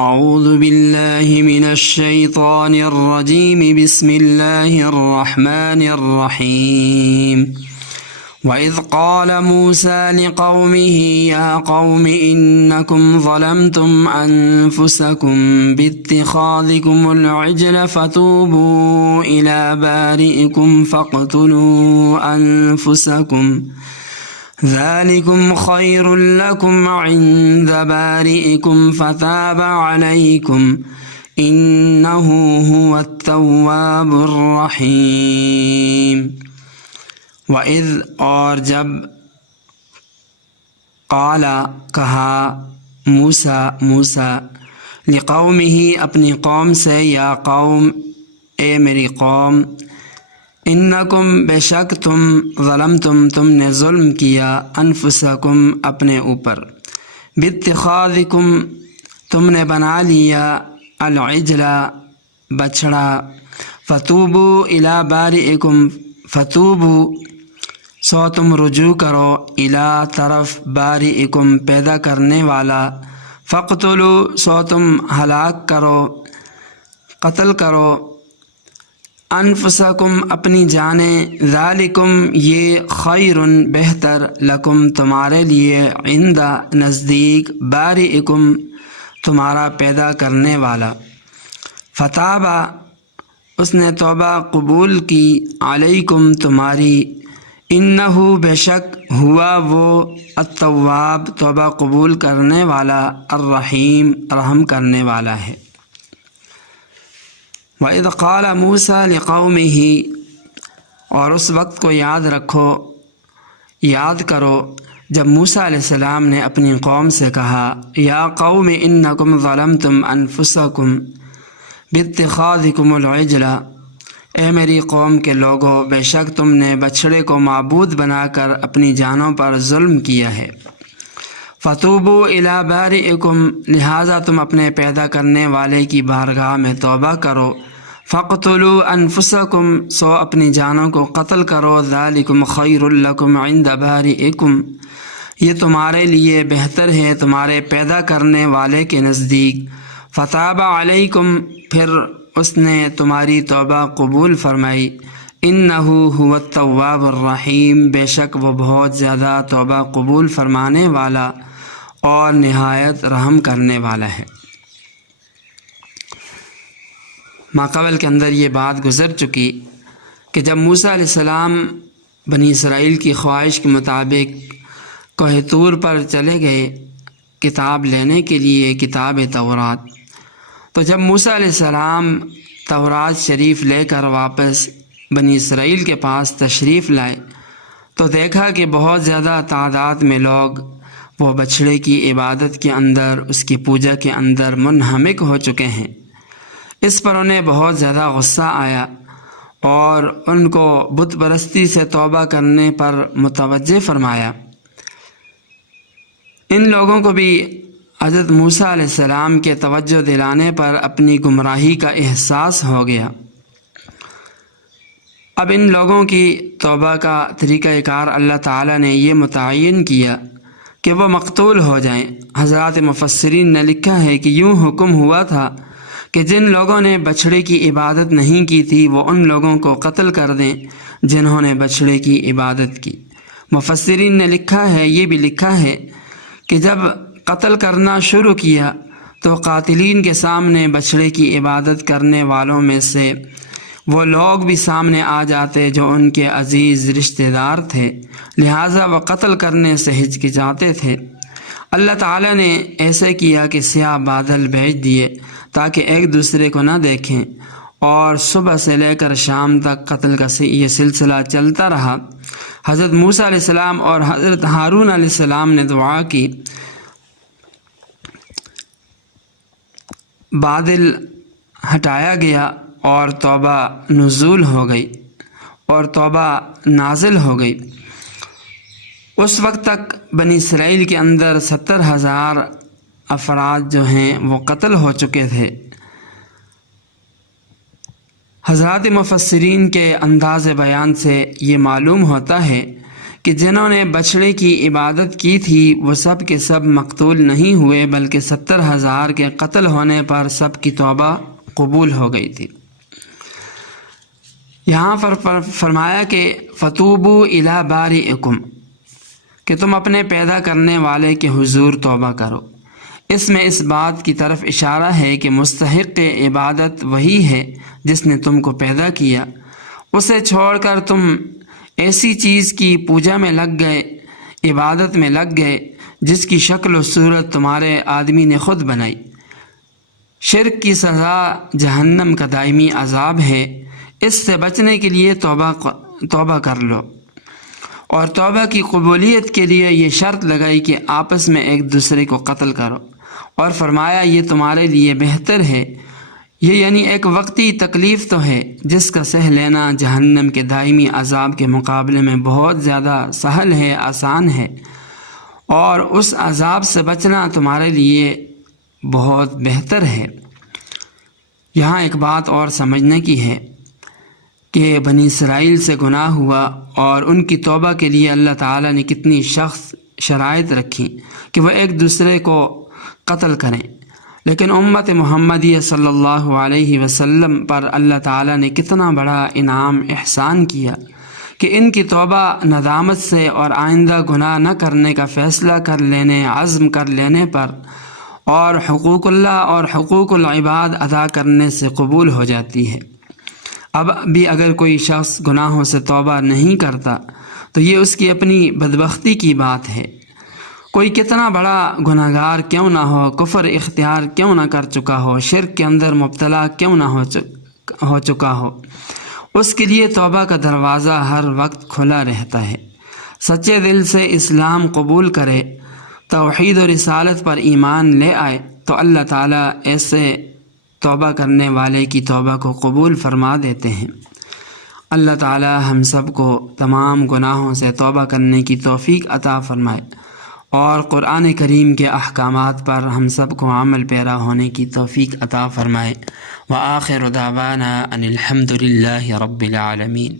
اعوذ باللہ من الشیطان الرجیم بسم اللہ الرحمن الرحیم وَإِذْ قَالَ مُوسَى لِقَوْمِهِ يَا قَوْمِ إِنَّكُمْ ظَلَمْتُمْ أَنفُسَكُمْ بِاتِّخَاذِكُمُ الْعِجْلَ فَتُوبُوا إِلَى بَارِئِكُمْ فَاقْتُلُوا أَنفُسَكُمْ ذَلِكُمْ خَيْرٌ لَكُمْ عِندَ بَارِئِكُمْ فَتَابَ عَلَيْكُمْ إِنَّهُ هُوَ التَّوَّابُ الرَّحِيمُ۔ وَإِذْ اور جب قال کہا موسیٰ لقومہ اپنی قوم سے، یا قوم اے میری قوم، انکم بے شک تم، ظلمتم تم نے ظلم کیا، انفسکم اپنے اوپر، باتخاذکم تم نے بنا لیا، العجل بچڑا، فتوبوا الی بارئکم فتوبوا سو تم رجوع کرو، الی طرف بارئکم پیدا کرنے والا، فاقتلوا سو تم ہلاک کرو، قتل کرو، انفسکم اپنی جانیں، ذالکم یہ، خیر بہتر، لکم تمہارے لیے، عند نزدیک، بارئکم تمہارا پیدا کرنے والا، فتابہ اس نے توبہ قبول کی، علیکم تمہاری، انہ بے شک، ہوا وہ، التواب توبہ قبول کرنے والا، الرحیم رحم کرنے والا ہے۔ وَإِذْ قَالَ مُوسَى لِقَوْمِهِ اور اس وقت کو یاد رکھو، یاد کرو جب موسیٰ علیہ السلام نے اپنی قوم سے کہا، یا قوم انکم ظلمتم انفسکم باتخاذکم العجل، اے میری قوم کے لوگو، بے شک تم نے بچھڑے کو معبود بنا کر اپنی جانوں پر ظلم کیا ہے، فتوبوا الی بارئکم لہٰذا تم اپنے پیدا کرنے والے کی بارگاہ میں توبہ کرو، فاقتلوا انفسکم سو اپنی جانوں کو قتل کرو، ذالکم خیر لکم عند بارئکم یہ تمہارے لیے بہتر ہے تمہارے پیدا کرنے والے کے نزدیک، فتاب علیکم پھر اس نے تمہاری توبہ قبول فرمائی، انہ هو التواب الرحیم بے شک وہ بہت زیادہ توبہ قبول فرمانے والا اور نہایت رحم کرنے والا ہے۔ ماقبل کے اندر یہ بات گزر چکی کہ جب موسیٰ علیہ السلام بنی اسرائیل کی خواہش کے مطابق کوہ طور پر چلے گئے کتاب لینے کے لیے، کتاب تورات، تو جب موسیٰ علیہ السلام تورات شریف لے کر واپس بنی اسرائیل کے پاس تشریف لائے تو دیکھا کہ بہت زیادہ تعداد میں لوگ وہ بچھڑے کی عبادت کے اندر، اس کی پوجا کے اندر منہمک ہو چکے ہیں۔ اس پر انہیں بہت زیادہ غصہ آیا اور ان کو بت پرستی سے توبہ کرنے پر متوجہ فرمایا۔ ان لوگوں کو بھی حضرت موسیٰ علیہ السلام کے توجہ دلانے پر اپنی گمراہی کا احساس ہو گیا۔ اب ان لوگوں کی توبہ کا طریقہ کار اللہ تعالیٰ نے یہ متعین کیا کہ وہ مقتول ہو جائیں۔ حضرات مفسرین نے لکھا ہے کہ یوں حکم ہوا تھا کہ جن لوگوں نے بچھڑے کی عبادت نہیں کی تھی وہ ان لوگوں کو قتل کر دیں جنہوں نے بچھڑے کی عبادت کی۔ مفسرین نے لکھا ہے، یہ بھی لکھا ہے کہ جب قتل کرنا شروع کیا تو قاتلین کے سامنے بچھڑے کی عبادت کرنے والوں میں سے وہ لوگ بھی سامنے آ جاتے جو ان کے عزیز رشتہ دار تھے، لہٰذا وہ قتل کرنے سے ہچکچاتے تھے۔ اللہ تعالیٰ نے ایسے کیا کہ سیاہ بادل بھیج دیے تاکہ ایک دوسرے کو نہ دیکھیں، اور صبح سے لے کر شام تک قتل کا یہ سلسلہ چلتا رہا۔ حضرت موسیٰ علیہ السلام اور حضرت ہارون علیہ السلام نے دعا کی، بادل ہٹایا گیا اور توبہ نزول ہو گئی اور توبہ نازل ہو گئی۔ اس وقت تک بنی اسرائیل کے اندر 70,000 افراد جو ہیں وہ قتل ہو چکے تھے۔ حضرات مفسرین کے انداز بیان سے یہ معلوم ہوتا ہے کہ جنہوں نے بچھڑے کی عبادت کی تھی وہ سب کے سب مقتول نہیں ہوئے، بلکہ 70,000 کے قتل ہونے پر سب کی توبہ قبول ہو گئی تھی۔ یہاں پر فرمایا کہ فتوبوا الی بارئکم، کہ تم اپنے پیدا کرنے والے کے حضور توبہ کرو۔ اس میں اس بات کی طرف اشارہ ہے کہ مستحق عبادت وہی ہے جس نے تم کو پیدا کیا، اسے چھوڑ کر تم ایسی چیز کی پوجا میں لگ گئے، عبادت میں لگ گئے جس کی شکل و صورت تمہارے آدمی نے خود بنائی۔ شرک کی سزا جہنم کا دائمی عذاب ہے، اس سے بچنے کے لیے توبہ کر لو۔ اور توبہ کی قبولیت کے لیے یہ شرط لگائی کہ آپس میں ایک دوسرے کو قتل کرو، اور فرمایا یہ تمہارے لیے بہتر ہے۔ یہ یعنی ایک وقتی تکلیف تو ہے جس کا سہ لینا جہنم کے دائمی عذاب کے مقابلے میں بہت زیادہ سہل ہے، آسان ہے، اور اس عذاب سے بچنا تمہارے لیے بہت بہتر ہے۔ یہاں ایک بات اور سمجھنے کی ہے کہ بنی اسرائیل سے گناہ ہوا اور ان کی توبہ کے لیے اللہ تعالیٰ نے کتنی شرائط رکھی کہ وہ ایک دوسرے کو قتل کریں، لیکن امت محمدیہ صلی اللہ علیہ وسلم پر اللہ تعالیٰ نے کتنا بڑا انعام احسان کیا کہ ان کی توبہ ندامت سے اور آئندہ گناہ نہ کرنے کا فیصلہ کر لینے، عزم کر لینے پر اور حقوق اللہ اور حقوق العباد ادا کرنے سے قبول ہو جاتی ہے۔ اب بھی اگر کوئی شخص گناہوں سے توبہ نہیں کرتا تو یہ اس کی اپنی بدبختی کی بات ہے۔ کوئی کتنا بڑا گناہگار کیوں نہ ہو، کفر اختیار کیوں نہ کر چکا ہو، شرک کے اندر مبتلا کیوں نہ ہو چکا ہو، اس کے لیے توبہ کا دروازہ ہر وقت کھلا رہتا ہے۔ سچے دل سے اسلام قبول کرے، توحید و رسالت پر ایمان لے آئے تو اللہ تعالیٰ ایسے توبہ کرنے والے کی توبہ کو قبول فرما دیتے ہیں۔ اللہ تعالیٰ ہم سب کو تمام گناہوں سے توبہ کرنے کی توفیق عطا فرمائے، اور قرآن کریم کے احکامات پر ہم سب کو عمل پیرا ہونے کی توفیق عطا فرمائے۔ وآخر دعوانا ان الحمد للہ رب العالمین۔